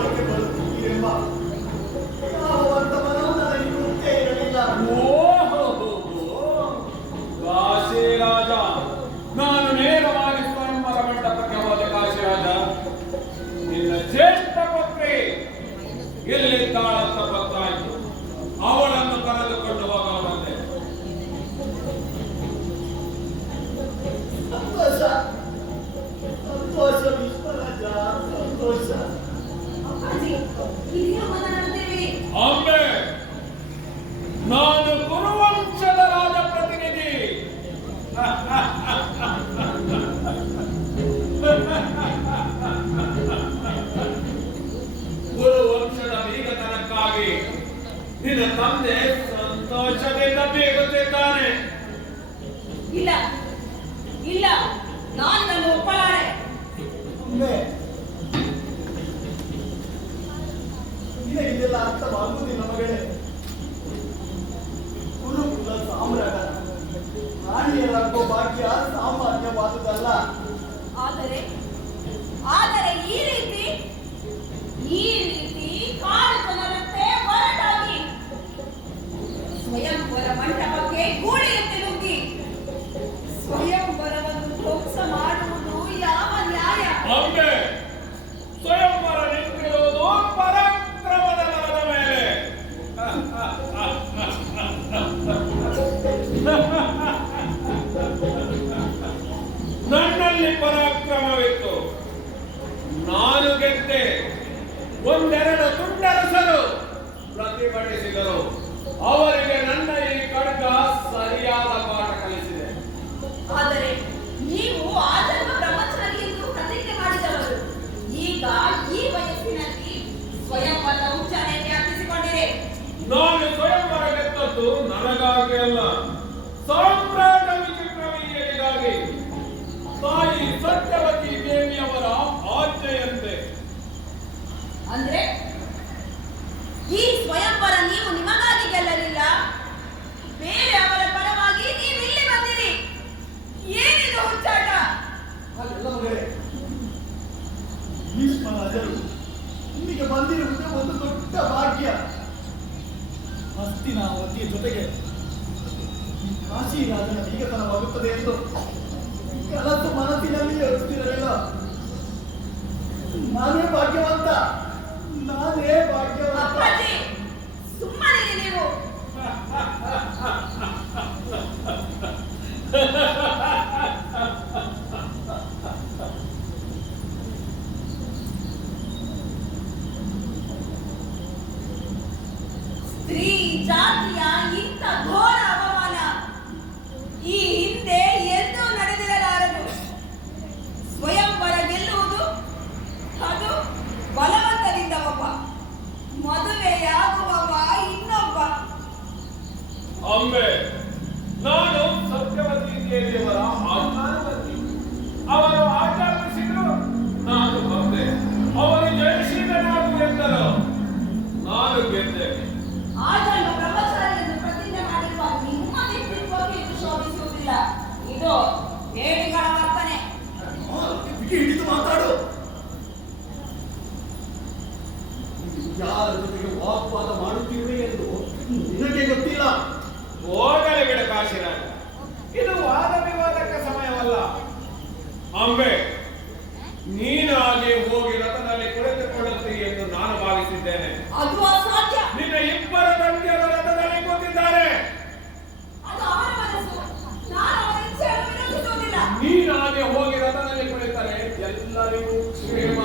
我也不能听别人骂 ತಂದೆ ಸಂತೋಷದಿಂದ ಬೀಗುತ್ತಿದ್ದಾನೆ ಇಲ್ಲ ಇಲ್ಲ ಅಂಬೆ ಸ್ವಯಂವರ ನಿಂತಿರುವುದು ಪರಾಕ್ರಮದ ಬಲದ ಮೇಲೆ ನನ್ನಲ್ಲಿ ಪರಾಕ್ರಮವಿತ್ತು. ನಾನು ಗೆದ್ದೆ. ಒಂದೆರಡು ತುಂಡರಸರು ಪ್ರತಿಭಟಿಸಿದರು ಅವರಿಗೆ ನನ್ನ ಈ ಖಡ್ಗ ಸರಿಯಾದ ಪಾಠ ಕಲಿಸಿದೆ ಆದರೆ ನೀವು ಆಧರ್ಮ ಬ್ರಹ್ಮಚಾರಿ ಎಂದು ಪ್ರತಿಜ್ಞೆ ಮಾಡಿದವರು ಈಗ ಈ ವಯಸ್ಸಿನಲ್ಲಿ ಸ್ವಯಂವರ ಉಚ್ಚಾರಣೆಗೆ ಅರ್ಪಿಸಿಕೊಂಡಿದೆ ನಾನು ಸ್ವಯಂವರ ಗೆದ್ದದ್ದು ನನಗಾಗಿ ಅಲ್ಲ. ಸಾಮ್ರಾಟ ವಿಚಿತ್ರವೀಯರಿಗಾಗಿ ತಾಯಿ ಸತ್ಯವತಿ ದೇವಿಯವರ ಆಜ್ಞೆಯಂತೆ. ಅಂದ್ರೆ ಹಸ್ತಿನಾವತಿಯ ಜೊತೆಗೆ ಈ ಕಾಶಿರಾಜನ ಬೀಗತನವಾಗುತ್ತದೆ ಎಂದು ಕಲತ್ತು ಮನಸ್ಸಿನಲ್ಲಿ ಯೋಚಿಸಿರಲಿಲ್ಲ ನಾನೇ ಮದುವೆಯಾಗುವವ ಇನ್ನೊಬ್ಬ? ಅಂಬೆ ನಾನು ಸತ್ಯವತಿ ದೇವಿಯವರ ಆಚಾರವತಿ ಅವರು ಆಜ್ಞಾಪಿಸಿದ್ರು ನಾನು ಬಂದೆ ಅವರು ಜಯಶೀಲನಾಗು ಎಂದರು. ನಾನು ಗೆದ್ದೆ. ಆಜನ್ಮ ಬ್ರಹ್ಮಚಾರಿ ಎಂದು ಪ್ರತಿಜ್ಞೆ ಮಾಡಿರುವ ನಿಮ್ಮ ವ್ಯಕ್ತಿತ್ವಕ್ಕೆ ಇದು ಶೋಭಿಸುವುದಿಲ್ಲ. ಇದು ಹೇಡಿಗಳ ವರ್ತನೆ. ಹಿಡಿದು ಮಾತಾಡು. ಯಾರ ಜೊತೆಗೆ ವಾಗ್ವಾದ ಮಾಡುತ್ತಿರುವೆ ಎಂದು ನಿನಗೆ ಗೊತ್ತಿಲ್ಲ? ಹೋಗಲಿ ಬಿಡ ಕಾಶಿರಾಜ ಇದು ವಾದ ವಿವಾದಕ್ಕೆ ಸಮಯವಲ್ಲ. ಅಂಬೆ ನೀನಾಗಿ ಹೋಗಿ ರಥದಲ್ಲಿ ಕುಳಿತುಕೊಳ್ಳುತ್ತಿ ಎಂದು ನಾನು ಭಾವಿಸಿದ್ದೇನೆ. ಅದು ಅಸಾಧ್ಯ. ನಿನ್ನ ಇಬ್ಬರ ತಂದೆಯರು ರಥದಲ್ಲಿ ಕೂತಿದ್ದಾರೆ. ನೀನಾಗೆ ಹೋಗಿ ರಥದಲ್ಲಿ ಕುಳಿತರೆ ಎಲ್ಲರಿಗೂ ಕ್ಷೇಮ.